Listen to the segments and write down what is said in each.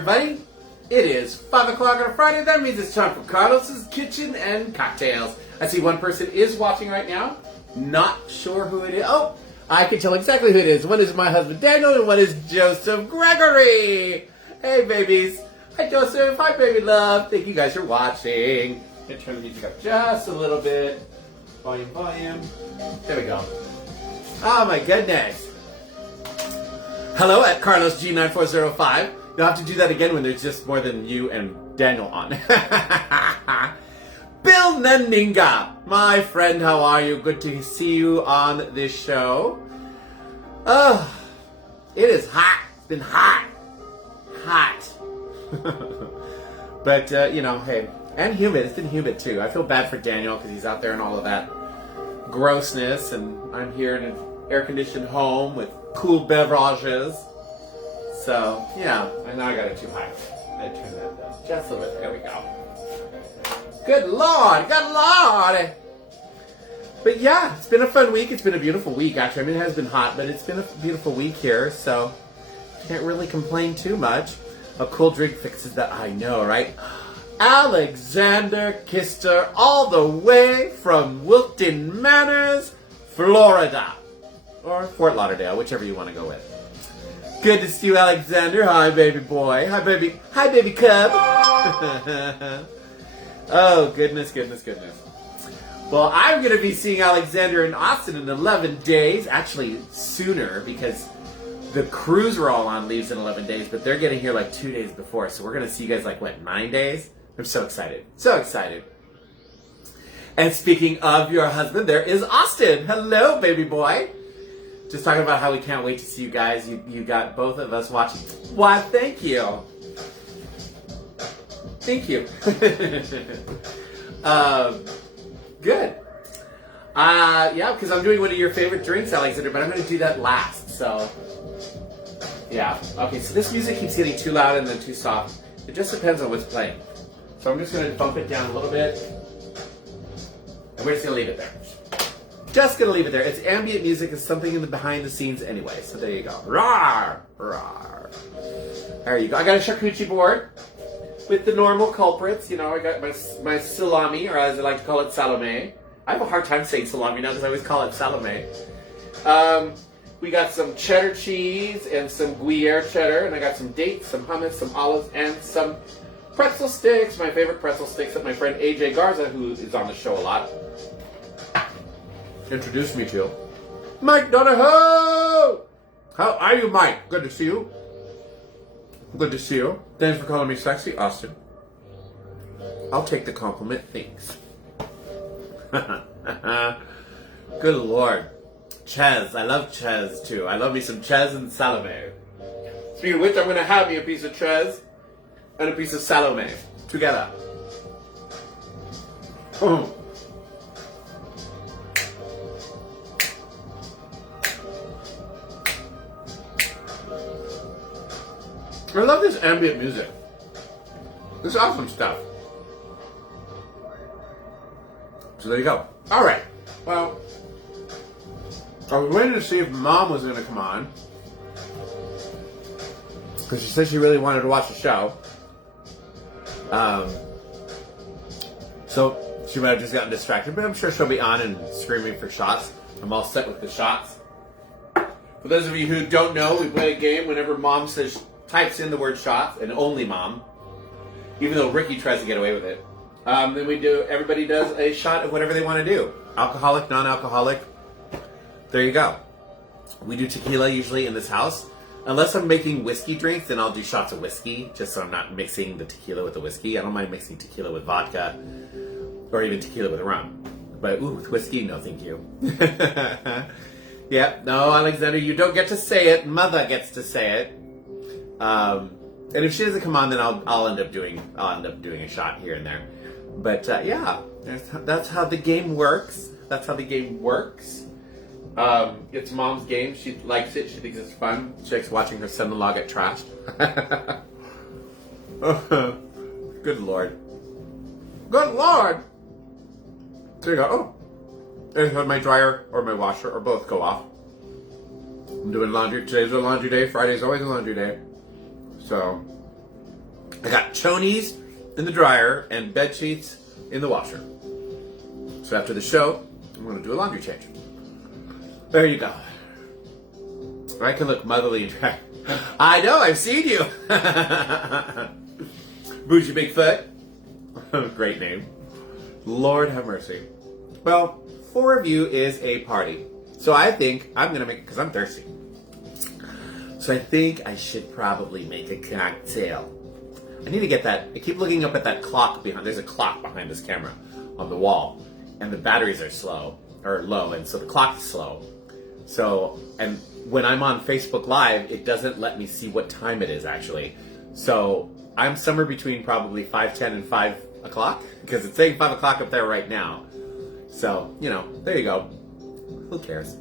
everybody. It is 5 o'clock on a Friday. That means it's time for Carlos's Kitchen and Cocktails. I see one person is watching right now. Not sure who it is. Oh, I can tell exactly who it is. One is my husband Daniel and one is Joseph Gregory. Hey, babies. Hi, Joseph. Hi, baby love. Thank you guys for watching. I'm going to turn the music up just a little bit. Volume. There we go. Oh, my goodness. Hello at Carlos G9405. You'll have to do that again when there's just more than you and Daniel on. Bill Naninga, my friend, how are you? Good to see you on this show. Oh, it is hot. It's been hot. But, hey, and humid. It's been humid, too. I feel bad for Daniel because he's out there in all of that grossness, and I'm here in an air-conditioned home with cool beverages. So, yeah, and now I got it too high. I turned that down just a little bit. There we go. Good Lord. But yeah, it's been a fun week. It's been a beautiful week, actually. I mean, it has been hot, but it's been a beautiful week here, so can't really complain too much. A cool drink fixes that, I know, right? Alexander kissed her all the way from Wilton Manors, Florida. Or Fort Lauderdale, whichever you want to go with. Good to see you, Alexander. Hi, baby boy. Hi, baby cub. Oh, goodness. Well, I'm going to be seeing Alexander in Austin in 11 days. Actually, sooner, because the crews were all on leaves in 11 days, but they're getting here like 2 days before. So we're going to see you guys 9 days? I'm so excited. And speaking of your husband, there is Austin. Hello, baby boy. Just talking about how we can't wait to see you guys. You got both of us watching. Why, thank you. Good. Yeah, because I'm doing one of your favorite drinks, Alexander, but I'm going to do that last. So, yeah. Okay, so this music keeps getting too loud and then too soft. It just depends on what's playing. So I'm just going to bump it down a little bit. And we're just going to leave it there. It's ambient music. It's something in the behind the scenes anyway. So there you go. Rawr. There you go. I got a charcuterie board with the normal culprits. You know, I got my salami, or as I like to call it, salome. I have a hard time saying salami now because I always call it salome. We got some cheddar cheese and some Gruyere cheddar, and I got some dates, some hummus, some olives, and some pretzel sticks. My favorite pretzel sticks that my friend AJ Garza, who is on the show a lot, introduced me to. Mike Donahoe! How are you, Mike? Good to see you. Thanks for calling me sexy, Austin. I'll take the compliment, thanks. Good Lord. Ches. I love ches, too. I love me some ches and salome. Speaking of which, I'm going to have me a piece of ches and a piece of salome together. I love this ambient music. This is awesome stuff. So there you go. All right. Well, I was waiting to see if Mom was going to come on, because she said she really wanted to watch the show. So she might have just gotten distracted, but I'm sure she'll be on and screaming for shots. I'm all set with the shots. For those of you who don't know, we play a game whenever Mom types in the word shots, and only Mom, even though Ricky tries to get away with it. Then everybody does a shot of whatever they want to do. Alcoholic, non-alcoholic. There you go. We do tequila usually in this house. Unless I'm making whiskey drinks, then I'll do shots of whiskey, just so I'm not mixing the tequila with the whiskey. I don't mind mixing tequila with vodka, or even tequila with rum. But, with whiskey, no thank you. Yeah, no, Alexander, you don't get to say it. Mother gets to say it. And if she doesn't come on, then I'll end up doing a shot here and there. But yeah, that's how the game works. It's Mom's game. She likes it. She thinks it's fun. She likes watching her son-in-law get trashed. Good Lord. There you go. Oh, and my dryer or my washer or both go off. I'm doing laundry. Today's a laundry day. Friday's always a laundry day. So I got chonies in the dryer and bed sheets in the washer. So after the show, I'm going to do a laundry change. There you go. I can look motherly and dry. I know, I've seen you. Bougie Bigfoot. Great name. Lord have mercy. Well, 4 of you is a party. So I think I'm going to make it because I'm thirsty. So I think I should probably make a cocktail. I need to get that. I keep looking up at that clock behind. There's a clock behind this camera on the wall. And the batteries are low. And so the clock is slow. So, and when I'm on Facebook Live, it doesn't let me see what time it is actually. So I'm somewhere between probably 5:10 and 5 o'clock because it's saying 5 o'clock up there right now. So, you know, there you go. Who cares?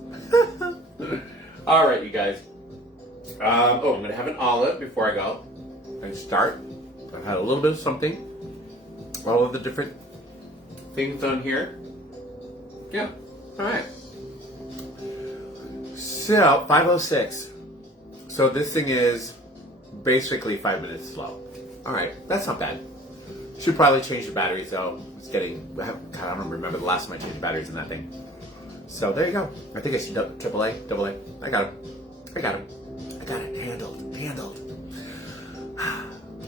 All right, you guys. I'm going to have an olive before I go and start. I've had a little bit of something. All of the different things on here. Yeah. All right. So, 5:06. So this thing is basically 5 minutes slow. All right. That's not bad. Should probably change the batteries though. It's getting, God, I don't remember the last time I changed the batteries in that thing. So there you go. I think I should AAA, double A. I got it. Handled.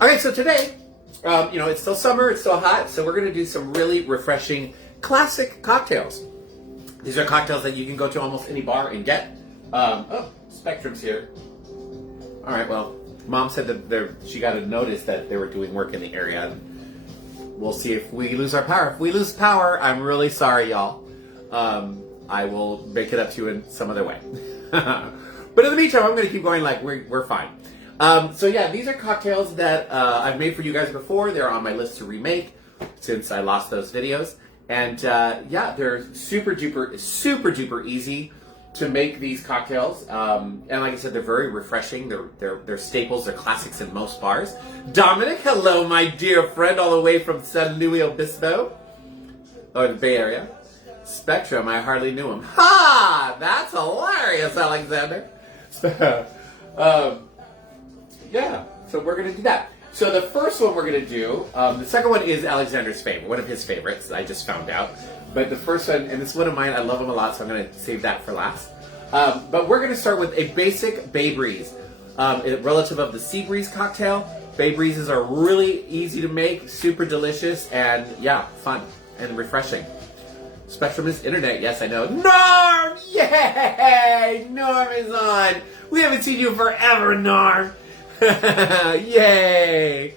Okay, so today, it's still summer, it's still hot, so we're gonna do some really refreshing classic cocktails. These are cocktails that you can go to almost any bar and get. Spectrum's here. All right, well, Mom said that she got a notice that they were doing work in the area. We'll see if we lose our power. If we lose power, I'm really sorry, y'all. I will make it up to you in some other way. But in the meantime, I'm going to keep going like we're fine. So yeah, these are cocktails that I've made for you guys before. They're on my list to remake since I lost those videos. And yeah, they're super duper easy to make these cocktails. And like I said, they're very refreshing. They're staples. They're classics in most bars. Dominic, hello, my dear friend, all the way from San Luis Obispo, or the Bay Area. Spectrum, I hardly knew him. Ha! That's hilarious, Alexander. Yeah, so we're going to do that. So the first one we're going to do, the second one is Alexander's favorite, one of his favorites, I just found out. But the first one, and it's one of mine, I love him a lot, so I'm going to save that for last. But we're going to start with a basic Bay Breeze. Relative of the Sea Breeze cocktail, Bay Breezes are really easy to make, super delicious, and yeah, fun and refreshing. Spectrum is internet, yes I know. Norm! Yay! Norm is on! We haven't seen you forever, Norm! Yay!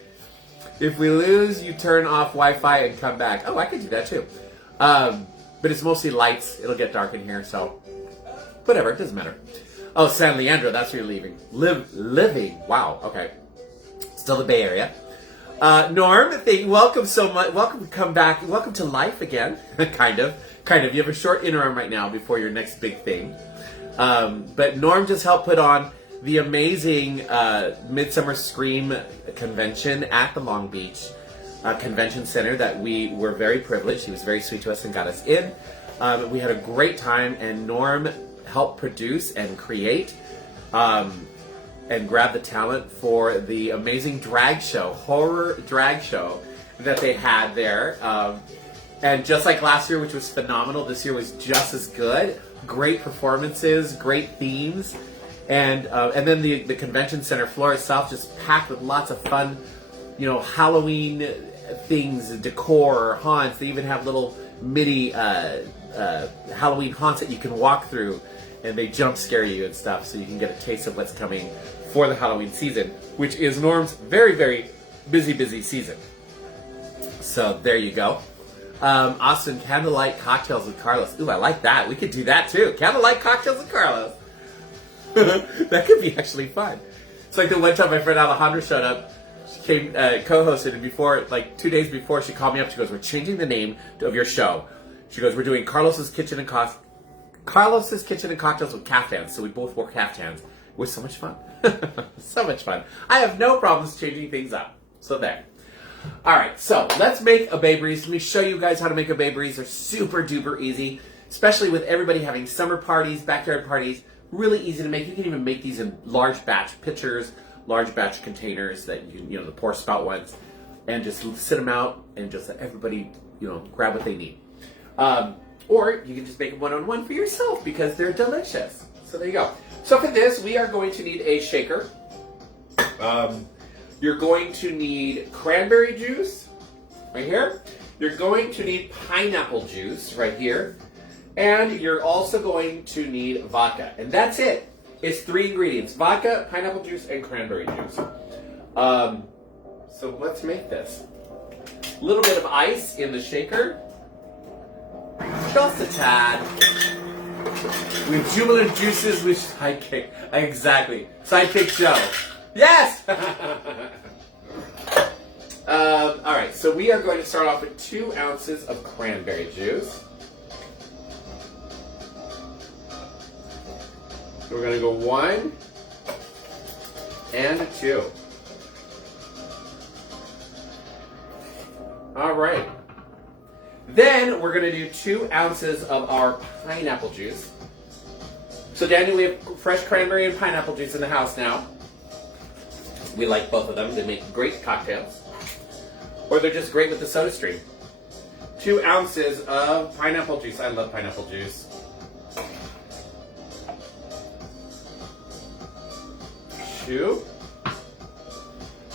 If we lose, you turn off Wi-Fi and come back. Oh, I could do that too. But it's mostly lights. It'll get dark in here, so whatever, it doesn't matter. Oh, San Leandro, that's where you're leaving. Living. Wow, okay. Still the Bay Area. Norm, welcome so much. Welcome to come back. Welcome to life again. kind of. You have a short interim right now before your next big thing. But Norm just helped put on the amazing Midsummer Scream convention at the Long Beach Convention Center that we were very privileged. He was very sweet to us and got us in. We had a great time, and Norm helped produce and create and grab the talent for the amazing drag show, horror drag show that they had there. And just like last year, which was phenomenal, this year was just as good. Great performances, great themes. And then the convention center floor itself just packed with lots of fun, Halloween things, decor, haunts. They even have little mini Halloween haunts that you can walk through, and they jump scare you and stuff, so you can get a taste of what's coming for the Halloween season, which is Norm's very, very busy season. So there you go. Austin, candlelight cocktails with Carlos. Ooh, I like that. We could do that too. Candlelight cocktails with Carlos. That could be actually fun. It's like the one time my friend Alejandra showed up. She came, co-hosted, and before, like 2 days before, she called me up. She goes, "We're changing the name of your show." She goes, "We're doing Carlos's Kitchen and Cocktails with caftans." So we both wore caftans. It was so much fun. So much fun. I have no problems changing things up. So there. All right, so let's make a Bay Breeze. Let me show you guys how to make a Bay Breeze. They're super duper easy, especially with everybody having summer parties, backyard parties. Really easy to make. You can even make these in large batch pitchers, large batch containers that you know, the pour spout ones, and just sit them out and just let everybody, you know, grab what they need. Or you can just make them one-on-one for yourself because they're delicious. So there you go. So for this, we are going to need a shaker. You're going to need cranberry juice right here. You're going to need pineapple juice right here. And you're also going to need vodka. And that's it. It's 3 ingredients: vodka, pineapple juice, and cranberry juice. So let's make this. A little bit of ice in the shaker. Just a tad. We have jubilant juices with sidekick. Exactly. Sidekick Joe. Yes! Alright, so we are going to start off with 2 ounces of cranberry juice. We're going to go 1 and 2. Alright. Then we're going to do 2 ounces of our pineapple juice. So Daniel, we have fresh cranberry and pineapple juice in the house now. We like both of them. They make great cocktails. Or they're just great with the soda stream. 2 ounces of pineapple juice. I love pineapple juice. 2.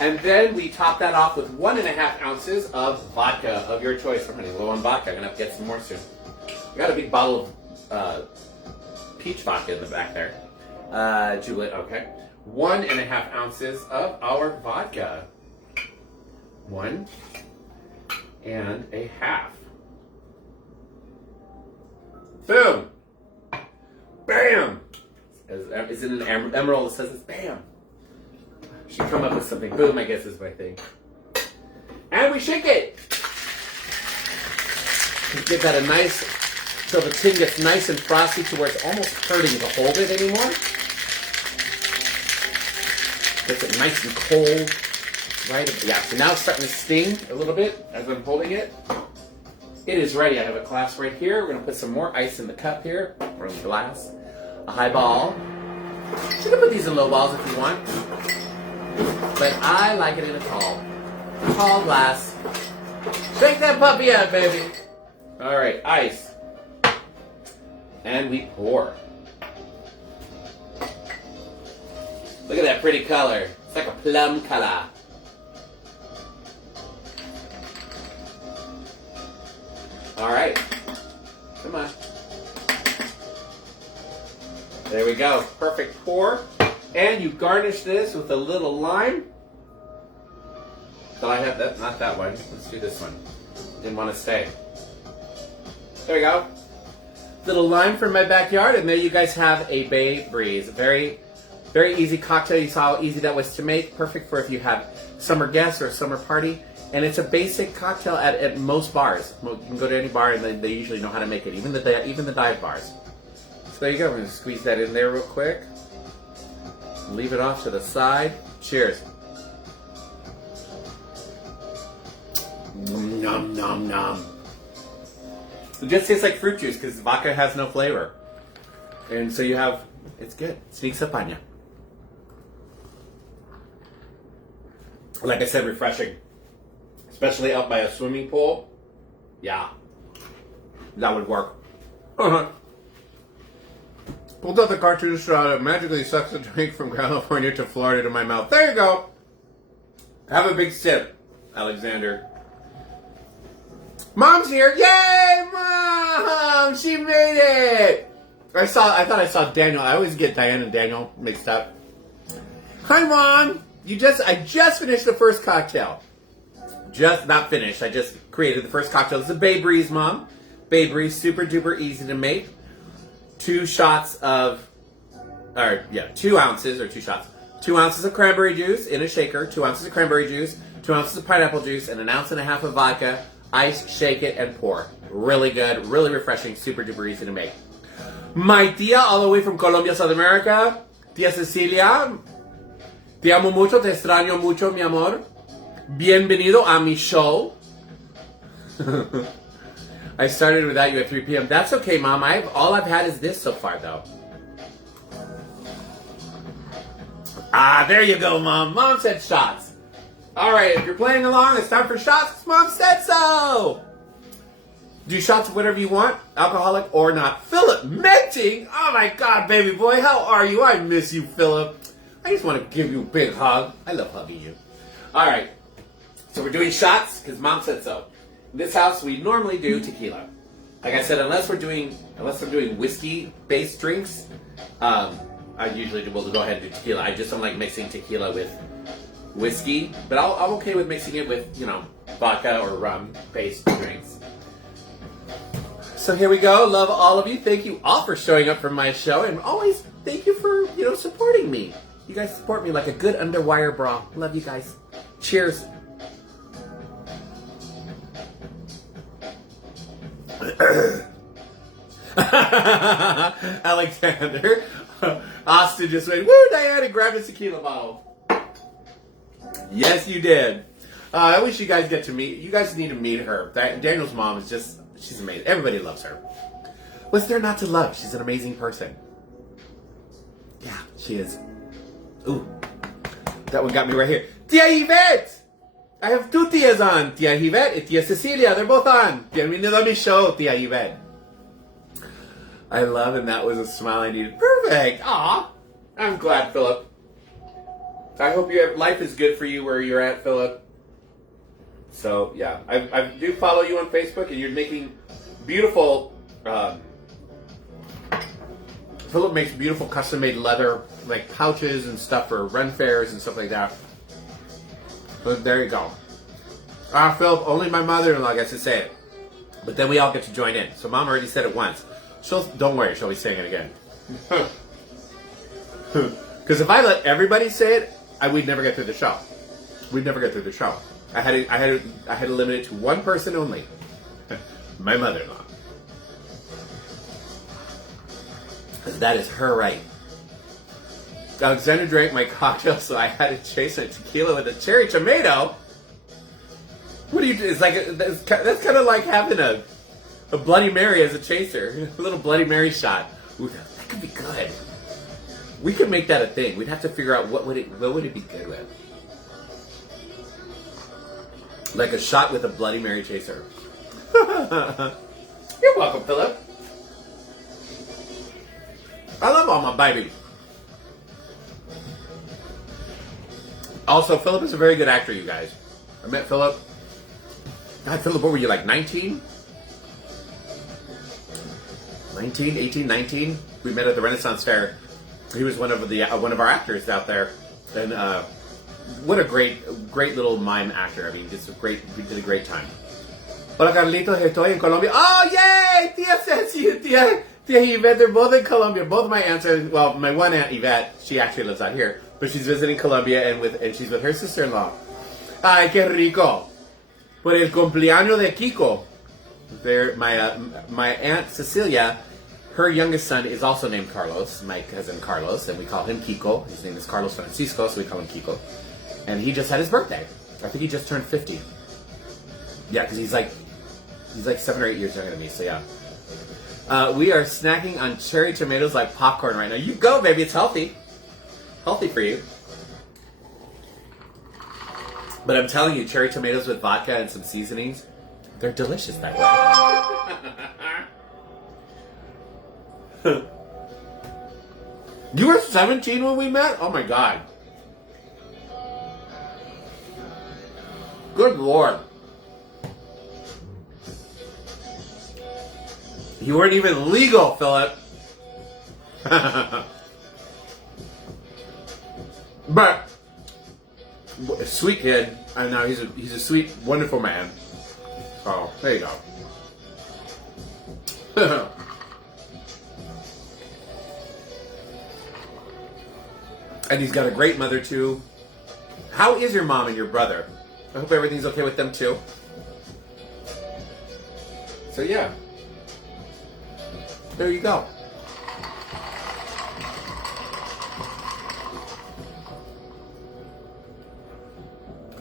And then we top that off with 1.5 ounces of vodka of your choice. I'm running low on vodka. I'm going to have to get some more soon. We got a big bottle of peach vodka in the back there. Juliet, okay. 1.5 ounces of our vodka. 1.5. Boom. Bam. Is it an emerald that says it's bam? Should come up with something. Boom, I guess is my thing. And we shake it. Give that a nice, so the tin gets nice and frosty to where it's almost hurting to hold it anymore. Gets it nice and cold. Right? Yeah, so now it's starting to sting a little bit as I'm holding it. It is ready. I have a glass right here. We're going to put some more ice in the cup here, or in the glass. A highball. You can put these in low balls if you want. But I like it in a tall glass. Shake that puppy up, baby. All right, ice. And we pour. Look at that pretty color. It's like a plum color. All right. Come on. There we go. Perfect pour. And you garnish this with a little lime. So I have that, not that one. Let's do this one. Didn't want to stay. There we go. Little lime from my backyard, and there you guys have a Bay Breeze. Very, very easy cocktail. You saw how easy that was to make. Perfect for if you have summer guests or a summer party. And it's a basic cocktail at most bars. You can go to any bar and they usually know how to make it, even the dive bars. So there you go. We're going to squeeze that in there real quick. Leave it off to the side. Cheers. Nom, nom, nom. It just tastes like fruit juice because vodka has no flavor. And so you have, it's good. It sneaks up on you. Like I said, refreshing. Especially out by a swimming pool. Yeah. That would work. Pulled out the cartridge straw. It magically sucks a drink from California to Florida to my mouth. There you go. Have a big sip, Alexander. Mom's here. Yay, Mom! She made it. I thought I saw Daniel. I always get Diane and Daniel mixed up. Hi, Mom. I just finished the first cocktail. Just not finished. I just created the first cocktail. It's a Bay Breeze, Mom. Bay Breeze, super duper easy to make. 2 ounces of cranberry juice in a shaker, 2 ounces of cranberry juice, 2 ounces of pineapple juice, and 1.5 ounces of vodka. Ice, shake it, and pour. Really good, really refreshing, super duper easy to make. My tia, all the way from Colombia, South America, Tia Cecilia, te amo mucho, te extraño mucho, mi amor. Bienvenido a mi show. I started without you at 3 p.m. That's okay, Mom. All I've had is this so far, though. Ah, there you go, Mom. Mom said shots. All right, if you're playing along, it's time for shots. Mom said so. Do shots of whatever you want, alcoholic or not. Philip Menting. Oh my God, baby boy, how are you? I miss you, Philip. I just want to give you a big hug. I love hugging you. All right, so we're doing shots because Mom said so. In this house, we normally do tequila. Like I said, unless I'm doing whiskey-based drinks, I usually will go ahead and do tequila. I just don't like mixing tequila with whiskey, but I'm okay with mixing it with, vodka or rum-based drinks. So here we go. Love all of you. Thank you all for showing up for my show, and always thank you for, supporting me. You guys support me like a good underwire bra. Love you guys. Cheers. Alexander. Austin just went, woo, Diana, grab a tequila bottle. Yes, you did. I wish you guys get to meet. You guys need to meet her. Daniel's mom is she's amazing. Everybody loves her. What's there not to love? She's an amazing person. Yeah, she is. Ooh, that one got me right here. Tia Yvette! I have two tias on. Tia Yvette and Tia Cecilia. They're both on. Bienvenido a mi show, Tia Yvette. I love, and that was a smile I needed. Perfect. Aw. I'm glad, Philip. I hope life is good for you where you're at, Philip. So, yeah. I do follow you on Facebook, and you're making beautiful... Philip makes beautiful custom-made leather, like pouches and stuff for run fairs and stuff like that. But there you go. Philip, only my mother-in-law gets to say it. But then we all get to join in. So Mom already said it once. Don't worry, she'll be saying it again. Because if I let everybody say it, we'd never get through the show. We'd never get through the show. I had to limit it to one person only. My mother-in-law. Because that is her right. Alexander drank my cocktail, so I had to chase a tequila with a cherry tomato. What do you do? It's like that's kind of like having a Bloody Mary as a chaser. A little Bloody Mary shot. Ooh, that could be good. We could make that a thing. We'd have to figure out what would it be good with. Like a shot with a Bloody Mary chaser. You're welcome, Philip. I love all my babies. Also, Philip is a very good actor, you guys. I met Philip. God, Philip, what were you, like 19? 19, 18, 19? We met at the Renaissance Fair. He was one of our actors out there. And what a great little mime actor. I mean, we did a great time. Hola, Carlitos, estoy en Colombia. Oh, yay! Tia Ceci, Tia Yvette, they're both in Colombia. Both my aunts are, well, my one aunt, Yvette, she actually lives out here. But she's visiting Colombia and she's with her sister-in-law. Ay, qué rico. Por el cumpleaños de Kiko. My aunt Cecilia, her youngest son is also named Carlos, my cousin Carlos, and we call him Kiko. His name is Carlos Francisco, so we call him Kiko. And he just had his birthday. I think he just turned 50. Yeah, because he's like 7 or 8 years younger than me, so yeah. We are snacking on cherry tomatoes like popcorn right now. You go, baby. It's healthy. Healthy for you. But I'm telling you, cherry tomatoes with vodka and some seasonings, they're delicious that way. You were 17 when we met? Oh my God. Good Lord. You weren't even legal, Philip. But a sweet kid. I know he's a sweet, wonderful man. Oh, there you go. And he's got a great mother too. How is your mom and your brother? I hope everything's okay with them too. So yeah. There you go.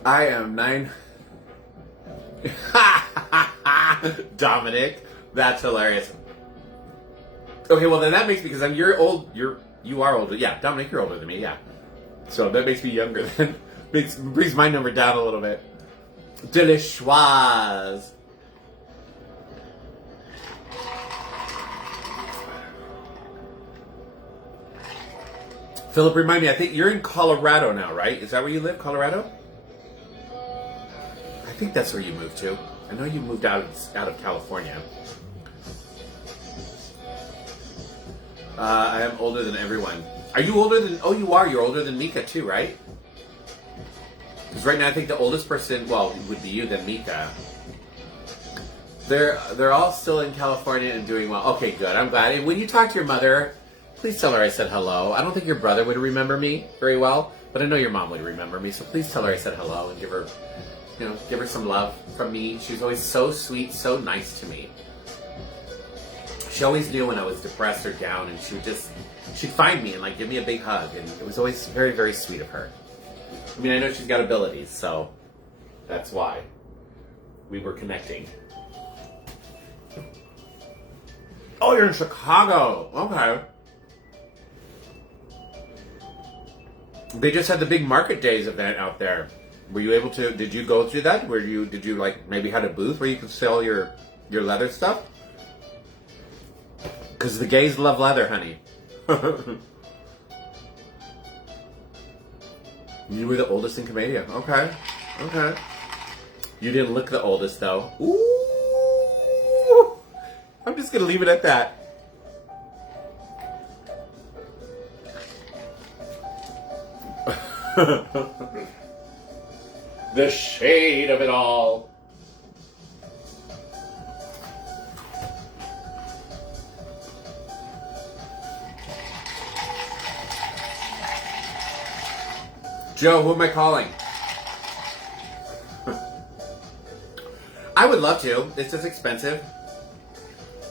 I am 9. Dominic, that's hilarious. Okay, well then that makes me, because you're old. You are older. Yeah, Dominic, you're older than me. Yeah. So that makes me younger than, brings my number down a little bit. Delicious. Philip, remind me, I think you're in Colorado now, right? Is that where you live, Colorado? I think that's where you moved to. I know you moved out of California. I am older than everyone. Are you older than... Oh, you are. You're older than Mika, too, right? Because right now, I think the oldest person... Well, it would be you, then Mika. They're all still in California and doing well. Okay, good. I'm glad. And when you talk to your mother, please tell her I said hello. I don't think your brother would remember me very well, but I know your mom would remember me. So please tell her I said hello and give her some love from me. She was always so sweet, so nice to me. She always knew when I was depressed or down, and she'd find me and like give me a big hug, and it was always very, very sweet of her. I mean, I know she's got abilities, so that's why we were connecting. Oh, you're in Chicago. Okay. They just had the big Market Days event out there. Were you able to? Did you go through that? Did you like maybe had a booth where you could sell your leather stuff? Because the gays love leather, honey. You were the oldest in Canada. Okay. Okay. You didn't look the oldest though. Ooh. I'm just gonna leave it at that. The shade of it all. Joe, who am I calling? I would love to. It's just expensive.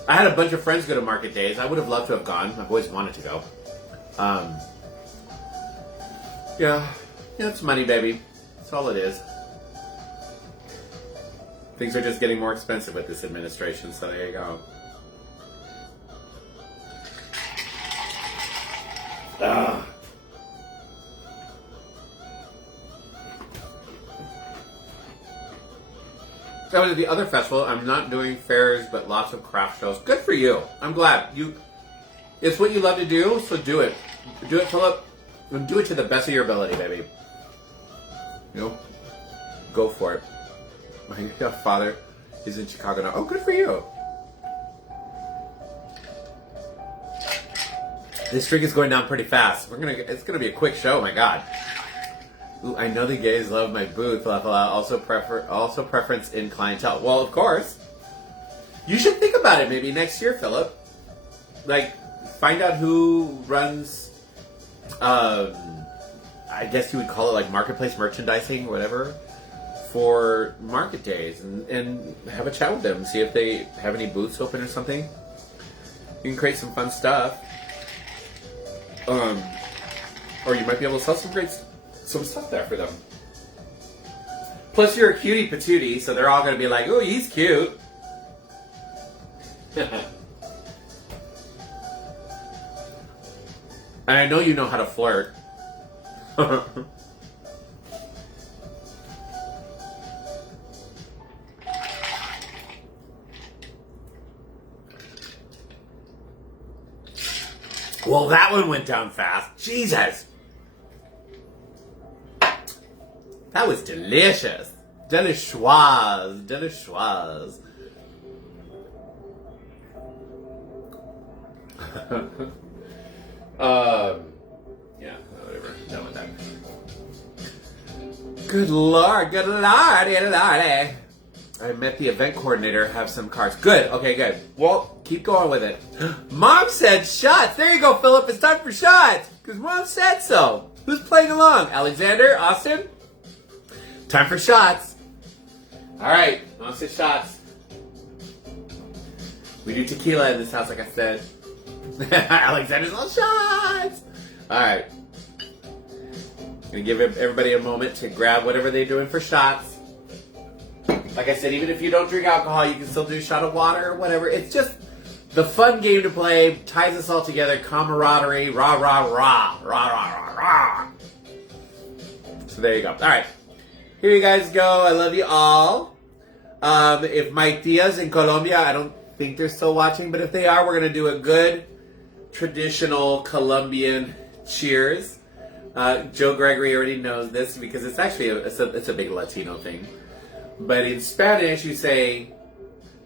I had a bunch of friends go to Market Days. I would have loved to have gone. I've always wanted to go. Yeah, it's money, baby. That's all it is. Things are just getting more expensive with this administration, so there you go. Ugh. That was the other festival. I'm not doing fairs, but lots of craft shows. Good for you. I'm glad. It's what you love to do, so do it. Do it, Philip. And do it to the best of your ability, baby. You know? Go for it. My father is in Chicago now. Oh, good for you. This drink is going down pretty fast. It's gonna be a quick show, my God. Ooh, I know the gays love my booth. Also preference in clientele. Well, of course. You should think about it maybe next year, Philip. Like, find out who runs, I guess you would call it like marketplace merchandising, whatever, for Market Days, and have a chat with them. See if they have any booths open or something. You can create some fun stuff. Or you might be able to sell some stuff there for them. Plus, you're a cutie patootie, so they're all going to be like, "Oh, he's cute." And I know you know how to flirt. Well, that one went down fast. Jesus. That was delicious. Delicious. Delicious. Yeah, whatever. Done with that. Good lord, good lordy, lordy. I met the event coordinator, have some cards. Good, okay, good. Well, keep going with it. Mom said shots. There you go, Philip. It's time for shots. Because Mom said so. Who's playing along? Alexander? Austin? Time for shots. All right, Mom said shots. We do tequila in this house, like I said. Alexander's all shots. All right. Gonna give everybody a moment to grab whatever they're doing for shots. Like I said, even if you don't drink alcohol, you can still do a shot of water or whatever. It's just the fun game to play. Ties us all together. Camaraderie. Rah, rah, rah. Rah, rah, rah, rah. So there you go. All right. Here you guys go. I love you all. If my tias in Colombia, I don't think they're still watching, but if they are, we're going to do a good traditional Colombian cheers. Joe Gregory already knows this because it's actually it's a big Latino thing. But in Spanish, you say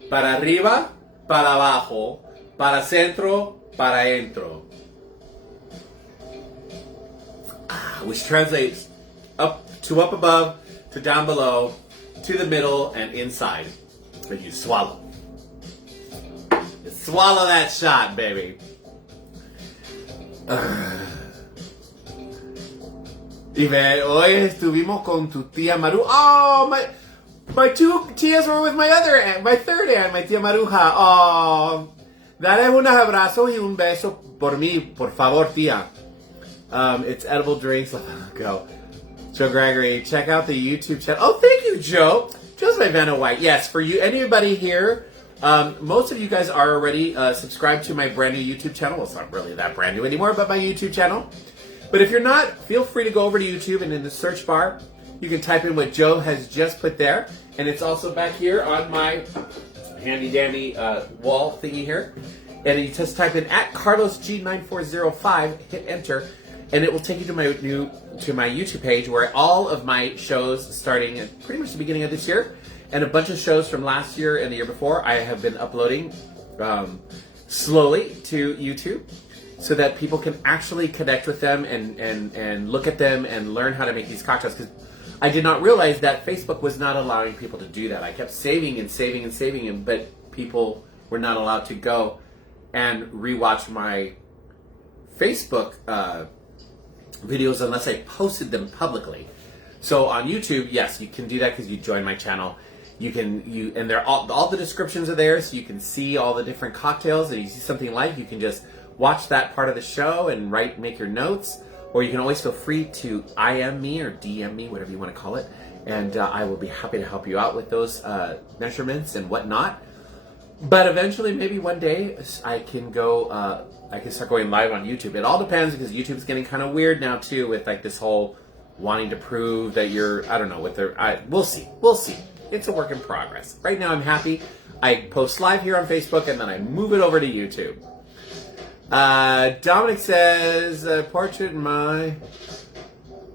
para arriba, para abajo, para centro, para entro. Which translates up above, to down below, to the middle, and inside. But you swallow. You swallow that shot, baby. Y hoy estuvimos con tu tía Maru. Oh, my two tias were with my other aunt, my third aunt, my tía Maruja. Oh, dale unos abrazos y un beso por mí, por favor, tía. It's edible drinks. Go. Joe Gregory, check out the YouTube channel. Oh, thank you, Joe. Joe's my Vanna White. Yes, for you, anybody here, most of you guys are already subscribed to my brand new YouTube channel. Well, it's not really that brand new anymore, but my YouTube channel. But if you're not, feel free to go over to YouTube, and in the search bar, you can type in what Joe has just put there. And it's also back here on my handy-dandy wall thingy here. And you just type in @CarlosG9405, hit enter, and it will take you to my YouTube page where all of my shows starting at pretty much the beginning of this year, and a bunch of shows from last year and the year before, I have been uploading slowly to YouTube so that people can actually connect with them and look at them and learn how to make these cocktails. Because I did not realize that Facebook was not allowing people to do that. I kept saving and saving and saving them, but people were not allowed to go and rewatch my Facebook videos unless I posted them publicly. So on YouTube, yes, you can do that because you join my channel. And they're all the descriptions are there, so you can see all the different cocktails. And you see something live, you can just watch that part of the show and make your notes. Or you can always feel free to IM me or DM me, whatever you want to call it, and I will be happy to help you out with those measurements and whatnot. But eventually, maybe one day, I can start going live on YouTube. It all depends because YouTube's getting kind of weird now too, with like this whole wanting to prove that you're, I don't know, we'll see. It's a work in progress. Right now, I'm happy. I post live here on Facebook and then I move it over to YouTube. Dominic says, portrait my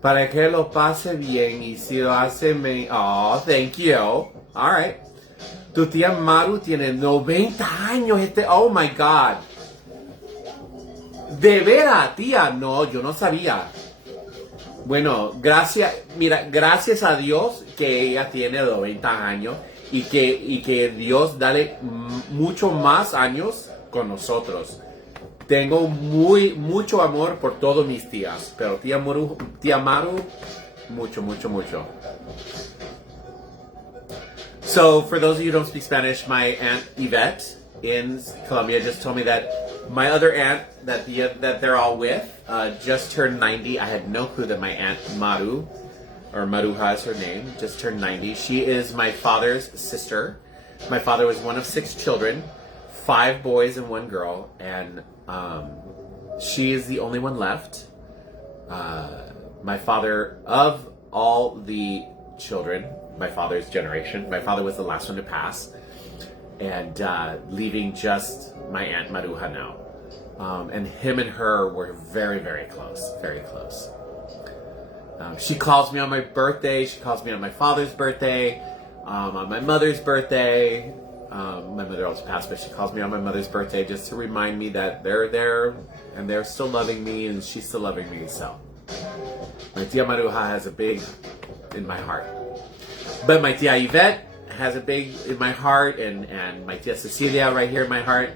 para que lo pase bien y si lo hace me. Oh, thank you. All right. Tu tía Maru tiene 90 años. Oh my God. De veras, tía. No, yo no sabía. Bueno, gracias a Dios que ella tiene 90 años y que Dios dale mucho más años con nosotros. Tengo mucho amor por todos mis tías, pero tía Maru, mucho. So, for those of you who don't speak Spanish, my Aunt Yvette in Colombia just told me that my other aunt that they're all with just turned 90. I had no clue that my Aunt Maru, or Maruja is her name, just turned 90. She is my father's sister. My father was one of 6 children, 5 boys and 1 girl, and she is the only one left. My father, of all the children, my father's generation, my father was the last one to pass, and leaving just my Aunt Maruja now. And him and her were very, very close, very close. She calls me on my birthday, she calls me on my father's birthday, on my mother's birthday. My mother also passed, but she calls me on my mother's birthday just to remind me that they're there and they're still loving me and she's still loving me. So my tia Maruja has a big in my heart. But my tia Yvette has a big in my heart, and my tia Cecilia right here in my heart.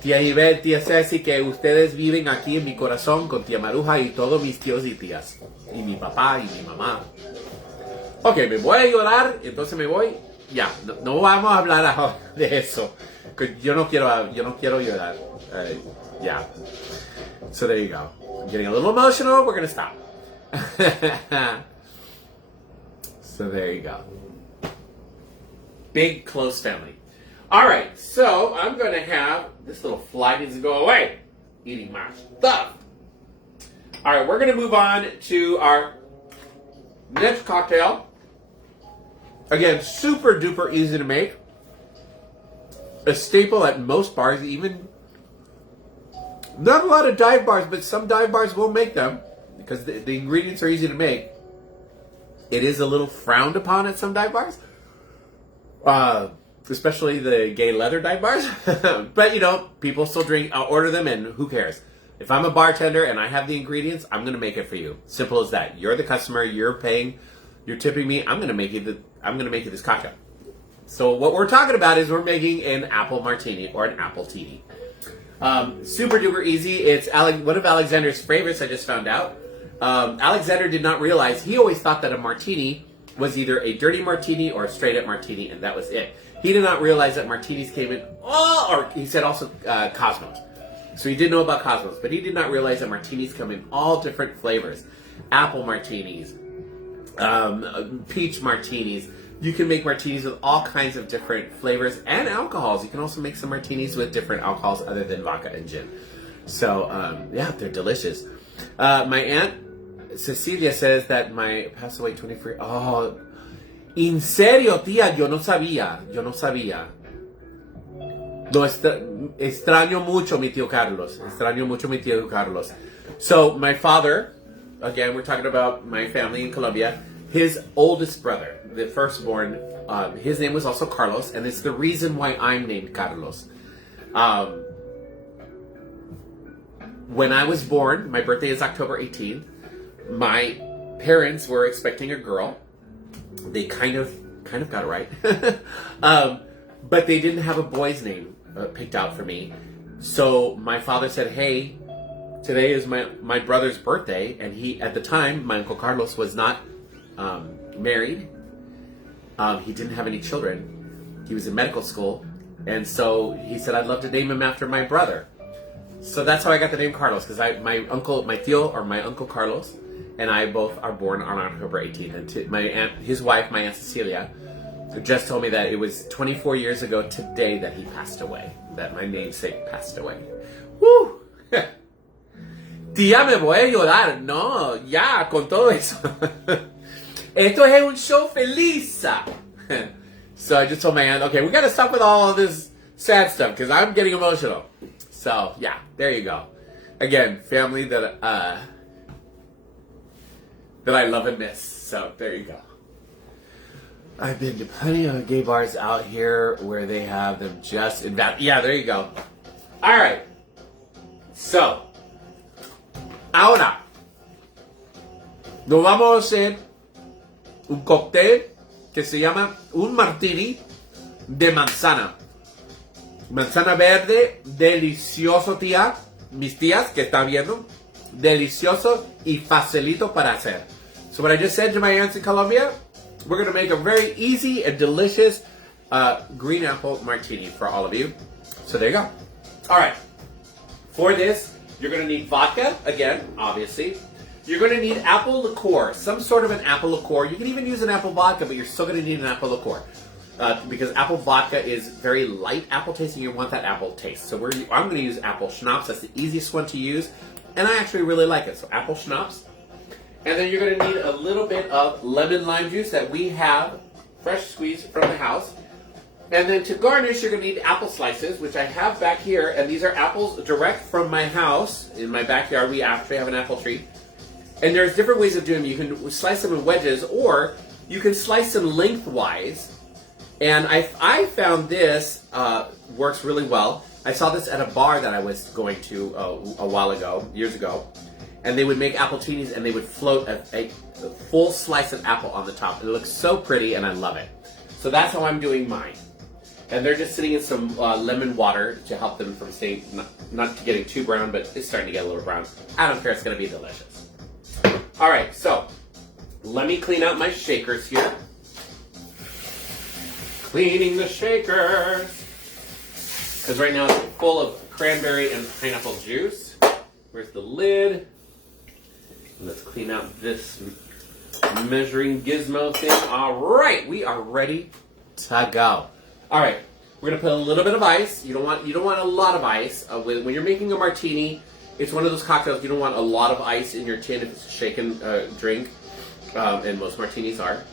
Tía Yvette, tía Ceci, que ustedes viven aquí en mi corazón con tía Maruja y todos mis tíos y tías. Y mi papá y mi mamá. Ok, me voy a llorar, entonces me voy. Ya, no vamos a hablar ahora de eso. Yo no quiero llorar. Yeah. So there you go. I'm getting a little emotional. We're going to stop. So there you go. Big, close family. All right, so I'm going to have this little fly needs to go away. Eating my stuff. All right, we're going to move on to our Next cocktail. Again, super duper easy to make. A staple at most bars, even not a lot of dive bars, but some dive bars will make them because the ingredients are easy to make. It is a little frowned upon at some dive bars, especially the gay leather dive bars. But you know, people still drink. I'll order them, and who cares? If I'm a bartender and I have the ingredients, I'm going to make it for you. Simple as that. You're the customer. You're paying. You're tipping me. I'm going to make you this cocktail. So what we're talking about is we're making an apple martini or an apple tini. Super duper easy. It's one of Alexander's favorites. I just found out. Alexander did not realize. He always thought that a martini was either a dirty martini or a straight up martini, and that was it. He did not realize that martinis came in. Or he said also Cosmos. So he did know about Cosmos, but he did not realize that martinis come in all different flavors. Apple martinis, peach martinis. You can make martinis with all kinds of different flavors and alcohols. You can also make some martinis with different alcohols other than vodka and gin. So, yeah, they're delicious. My aunt, Cecilia, says that passed away 23. Oh, en serio, tía, yo no sabía. No, extraño mucho mi tío Carlos. So, my father, again, we're talking about my family in Colombia, his oldest brother, the firstborn, his name was also Carlos, and it's the reason why I'm named Carlos. When I was born, my birthday is October 18th, my parents were expecting a girl. They kind of got it right. But they didn't have a boy's name picked out for me. So my father said, hey, today is my brother's birthday, and he, at the time, my Uncle Carlos was not married. He didn't have any children. He was in medical school, and so he said, I'd love to name him after my brother. So that's how I got the name Carlos, because my Uncle Carlos, and I both are born on October 18th. And my aunt, his wife, my Aunt Cecilia, just told me that it was 24 years ago today that he passed away, that my namesake passed away. Woo! Tía, me voy a llorar. No, ya, con todo eso. Esto es un show feliz. So I just told my aunt, okay, we got to stop with all of this sad stuff because I'm getting emotional. So, yeah, there you go. Again, family that I love and miss. So, there you go. I've been to plenty of gay bars out here where they have them just in back. Yeah, there you go. All right. So, ahora, nos vamos a hacer un cóctel que se llama un martini de manzana. Manzana verde, delicioso, tía. Mis tías que están viendo. Delicioso y facilito para hacer. So what I just said to my aunts in Colombia, we're going to make a very easy and delicious green apple martini for all of you. So there you go. All right. For this, you're going to need vodka, again, obviously. You're going to need apple liqueur, some sort of an apple liqueur. You can even use an apple vodka, but you're still going to need an apple liqueur. Because apple vodka is very light apple tasting, you want that apple taste. So I'm going to use apple schnapps. That's the easiest one to use. And I actually really like it. So apple schnapps. And then you're going to need a little bit of lemon lime juice that we have fresh squeezed from the house. And then to garnish, you're going to need apple slices, which I have back here. And these are apples direct from my house. In my backyard, we actually have an apple tree. And there's different ways of doing them. You can slice them in wedges, or you can slice them lengthwise. And I found this works really well. I saw this at a bar that I was going to a while ago, years ago. And they would make appletinis, and they would float a full slice of apple on the top. It looks so pretty, and I love it. So that's how I'm doing mine. And they're just sitting in some lemon water to help them from staying, not getting too brown, but it's starting to get a little brown. I don't care, it's going to be delicious. All right, so let me clean out my shakers here. Cleaning the shakers. Because right now it's full of cranberry and pineapple juice. Where's the lid? Let's clean out this measuring gizmo thing. All right, we are ready to go. All right, we're gonna put a little bit of ice. You don't want a lot of ice. When you're making a martini, it's one of those cocktails you don't want a lot of ice in your tin if it's a shaken drink. and most martinis are,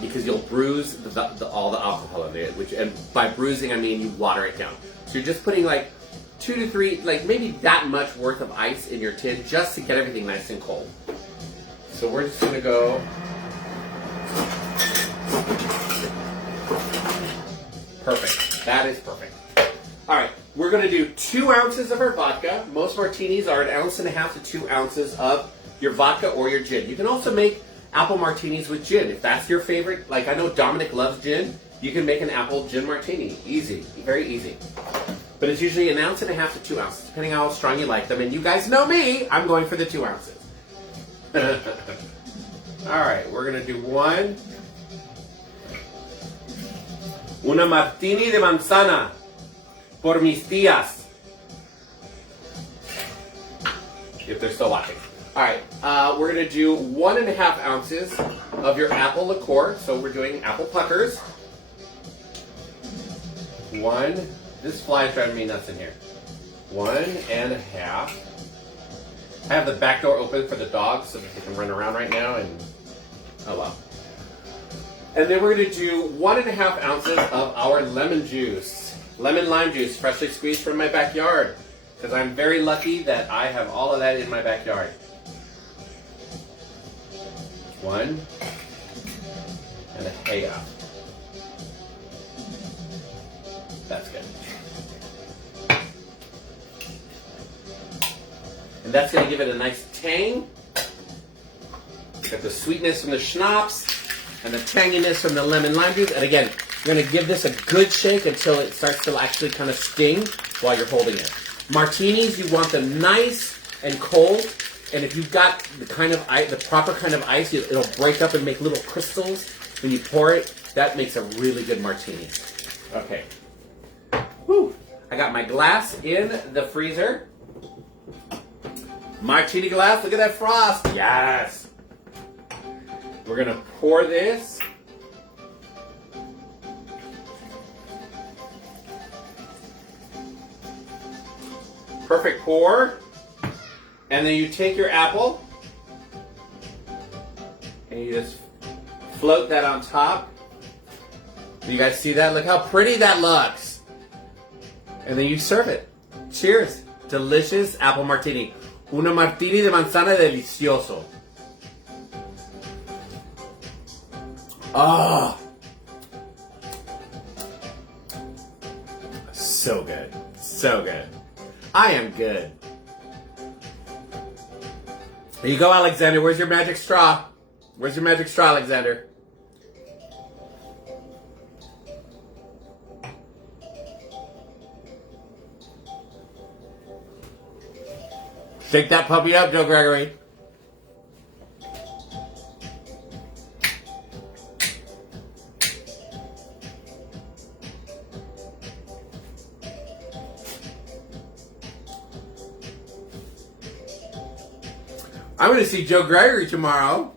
because you'll bruise all the alcohol in it. And by bruising, I mean you water it down. So you're just putting like 2 to 3, like maybe that much worth of ice in your tin just to get everything nice and cold. So we're just gonna go. Perfect. That is perfect. All right, we're gonna do 2 ounces of our vodka. Most martinis are 1.5 ounces to 2 ounces of your vodka or your gin. You can also make apple martinis with gin if that's your favorite. Like I know Dominic loves gin. You can make an apple gin martini. Easy, very easy. But it's usually 1.5 to 2 ounces, depending on how strong you like them. And you guys know me, I'm going for the 2 ounces. All right, we're gonna do una martini de manzana por mis tías. If they're still watching. All right, we're gonna do 1.5 ounces of your apple liqueur. So we're doing apple puckers. This fly is driving me nuts in here. 1.5. I have the back door open for the dogs so that they can run around right now and, oh well. And then we're gonna do 1.5 ounces of our lemon juice. Lemon lime juice, freshly squeezed from my backyard. Because I'm very lucky that I have all of that in my backyard. 1.5. That's good. And that's going to give it a nice tang. Got the sweetness from the schnapps and the tanginess from the lemon lime juice. And again, you're going to give this a good shake until it starts to actually kind of sting while you're holding it. Martinis, you want them nice and cold. And if you've got the proper kind of ice, it'll break up and make little crystals when you pour it. That makes a really good martini. Okay. Woo! I got my glass in the freezer. Martini glass, look at that frost. Yes. We're gonna pour this. Perfect pour. And then you take your apple and you just float that on top. Do you guys see that? Look how pretty that looks. And then you serve it. Cheers. Delicious apple martini. Una martini de manzana delicioso. Oh. So good. So good. I am good. There you go, Alexander. Where's your magic straw? Where's your magic straw, Alexander? Shake that puppy up, Joe Gregory. I'm going to see Joe Gregory tomorrow.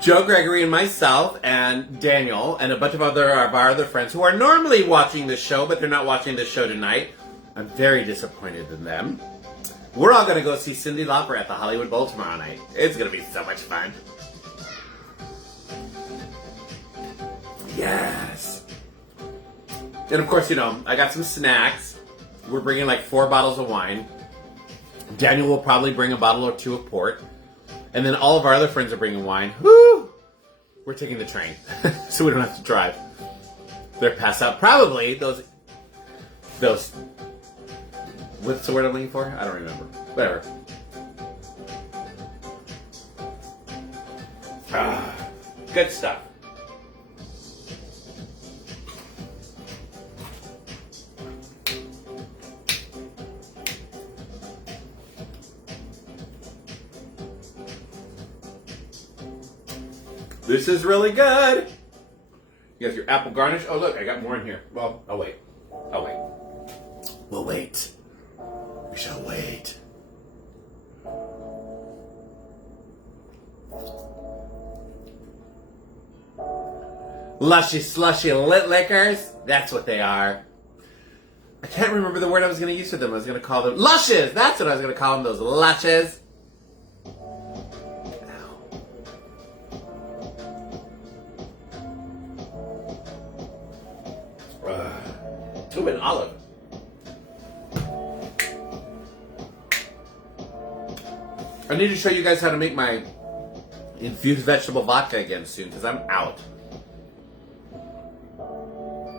Joe Gregory and myself and Daniel and a bunch of our other friends who are normally watching this show, but they're not watching this show tonight. I'm very disappointed in them. We're all going to go see Cyndi Lauper at the Hollywood Bowl tomorrow night. It's going to be so much fun. Yes. And of course, I got some snacks. We're bringing like 4 bottles of wine. Daniel will probably bring a bottle or 2 of port. And then all of our other friends are bringing wine. Woo! We're taking the train. So we don't have to drive. They're passed out. Probably those... What's the word I'm looking for? I don't remember. Whatever. Good stuff. This is really good. You got your apple garnish. Oh, look, I got more in here. Well, I'll wait. We'll wait. We shall wait. Lushy, slushy, lit liquors. That's what they are. I can't remember the word I was going to use for them. I was going to call them lushes. That's what I was going to call them, those lushes. Ow. little bit of olive. I need to show you guys how to make my infused vegetable vodka again soon, because I'm out.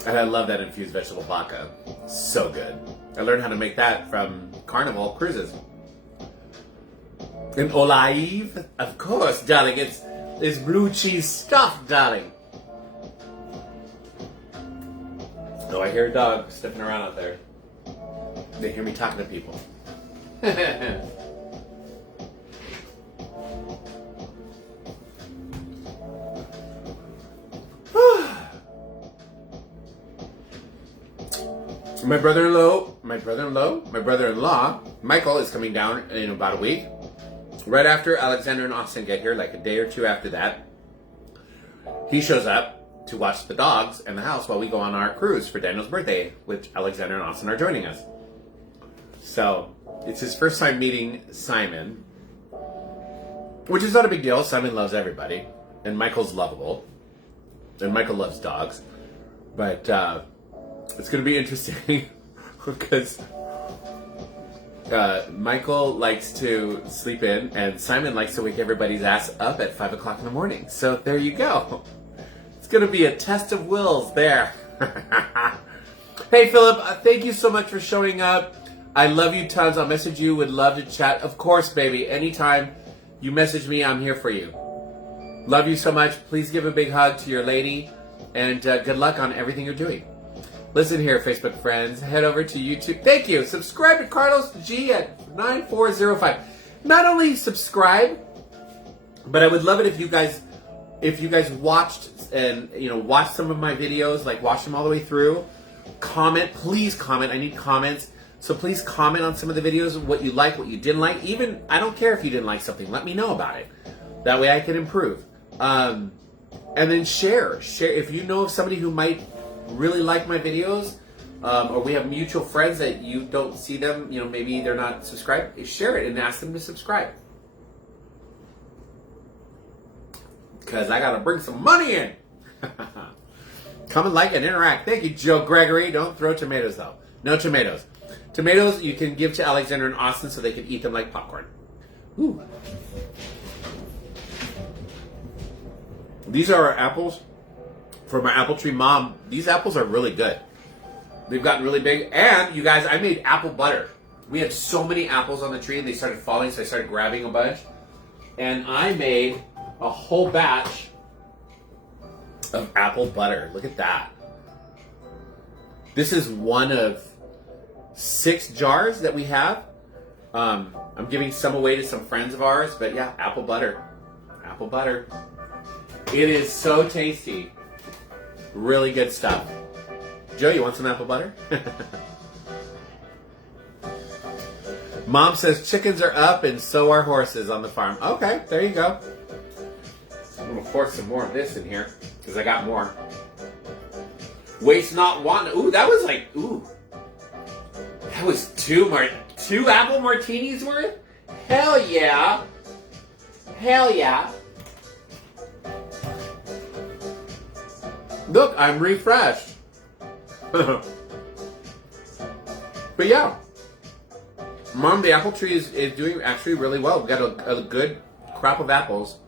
And I love that infused vegetable vodka. So good. I learned how to make that from Carnival Cruises. And olive, of course, darling. It's blue cheese stuff, darling. Oh, I hear a dog sniffing around out there. They hear me talking to people. My brother-in-law, Michael, is coming down in about a week. Right after Alexander and Austin get here, like a day or two after that, he shows up to watch the dogs and the house while we go on our cruise for Daniel's birthday, which Alexander and Austin are joining us. So, it's his first time meeting Simon, which is not a big deal. Simon loves everybody, and Michael's lovable, and Michael loves dogs. But, it's going to be interesting because Michael likes to sleep in and Simon likes to wake everybody's ass up at 5 o'clock in the morning. So there you go. It's going to be a test of wills there. Hey, Philip, thank you so much for showing up. I love you tons. I'll message you. Would love to chat. Of course, baby. Anytime you message me, I'm here for you. Love you so much. Please give a big hug to your lady and good luck on everything you're doing. Listen here, Facebook friends. Head over to YouTube. Thank you. Subscribe to Carlos G at 9405. Not only subscribe, but I would love it if you guys watched and watched some of my videos, like watch them all the way through. Comment, please comment. I need comments. So please comment on some of the videos, what you like, what you didn't like. Even I don't care if you didn't like something. Let me know about it. That way I can improve. And then share if you know of somebody who might really like my videos, or we have mutual friends that you don't see them, maybe they're not subscribed, share it and ask them to subscribe. Because I gotta bring some money in. Come and like and interact. Thank you, Joe Gregory. Don't throw tomatoes though. No tomatoes. Tomatoes you can give to Alexander and Austin so they can eat them like popcorn. Ooh. These are our apples. For my apple tree mom, these apples are really good. They've gotten really big. And, you guys, I made apple butter. We had so many apples on the tree and they started falling, so I started grabbing a bunch. And I made a whole batch of apple butter. Look at that. This is one of 6 jars that we have. I'm giving some away to some friends of ours, but yeah, apple butter. Apple butter. It is so tasty. Really good stuff. Joe, you want some apple butter? Mom says chickens are up and so are horses on the farm. Okay, there you go. I'm going to pour some more of this in here because I got more. Waste not, want. Ooh, that was like, ooh. That was 2 apple martinis worth? Hell yeah. Hell yeah. Look, I'm refreshed. But yeah, Mom, the apple tree is doing actually really well. We've got a good crop of apples.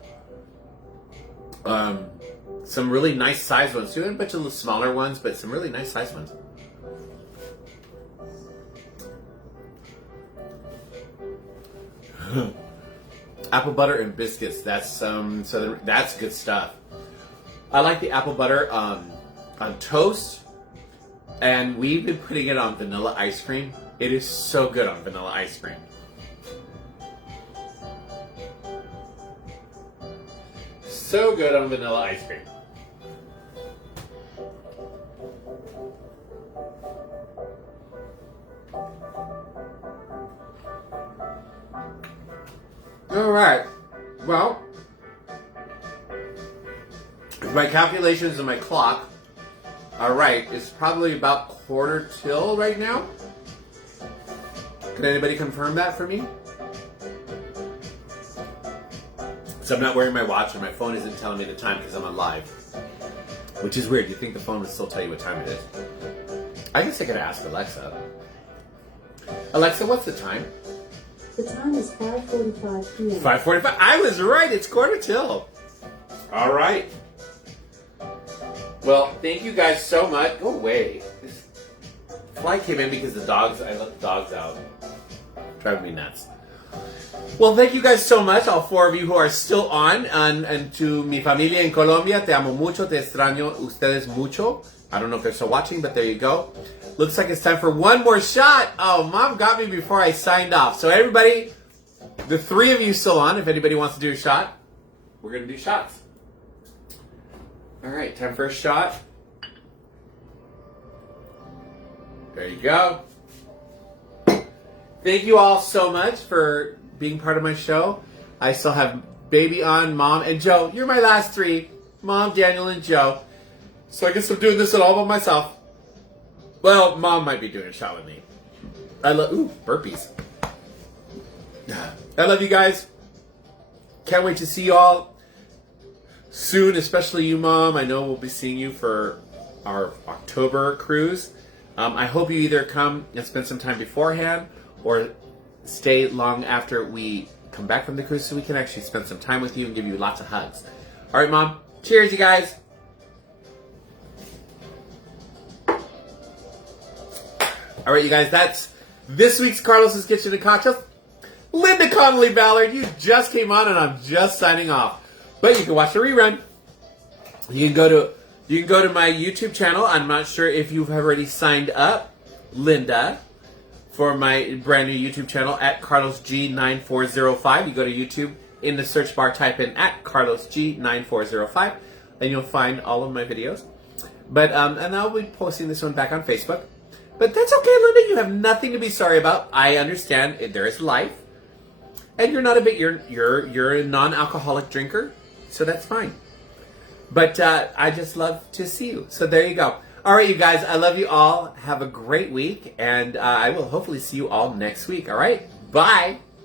Some really nice sized ones too, and a bunch of little smaller ones, but some really nice sized ones. Apple butter and biscuits. That's that's good stuff. I like the apple butter on toast, and we've been putting it on vanilla ice cream. It is so good on vanilla ice cream. So good on vanilla ice cream. All right. Well, if my calculations and my clock are right, it's probably about 1:45 right now. Can anybody confirm that for me? So I'm not wearing my watch and my phone isn't telling me the time because I'm on live. Which is weird. You'd think the phone would still tell you what time it is. I guess I could ask Alexa. Alexa, what's the time? The time is 5:45 p.m. 5:45. I was right. It's 1:45. All right. Well, thank you guys so much. Go away. This fly came in because I let the dogs out. Driving me nuts. Well, thank you guys so much, all four of you who are still on. And to mi familia en Colombia, te amo mucho, te extraño ustedes mucho. I don't know if they're still watching, but there you go. Looks like it's time for one more shot. Oh, Mom got me before I signed off. So everybody, the three of you still on. If anybody wants to do a shot, we're going to do shots. All right, time for a shot. There you go. Thank you all so much for being part of my show. I still have Baby on, Mom, and Joe. You're my last three. Mom, Daniel, and Joe. So I guess I'm doing this all by myself. Well, Mom might be doing a shot with me. Ooh, burpees. I love you guys. Can't wait to see you all soon, especially you, Mom. I know we'll be seeing you for our October cruise. I hope you either come and spend some time beforehand or stay long after we come back from the cruise so we can actually spend some time with you and give you lots of hugs. All right, Mom. Cheers, you guys. All right, you guys. That's this week's Carlos's Kitchen and Cocktails. Linda Connolly Ballard, you just came on and I'm just signing off. But you can watch the rerun. You can go to my YouTube channel. I'm not sure if you've already signed up, Linda, for my brand new YouTube channel at CarlosG9405. You go to YouTube, in the search bar, type in at CarlosG9405, and you'll find all of my videos. But and I'll be posting this one back on Facebook. But that's okay, Linda. You have nothing to be sorry about. I understand there is life, and you're not you're a non-alcoholic drinker, so that's fine. But I just love to see you. So there you go. All right, you guys. I love you all. Have a great week, and I will hopefully see you all next week. All right. Bye.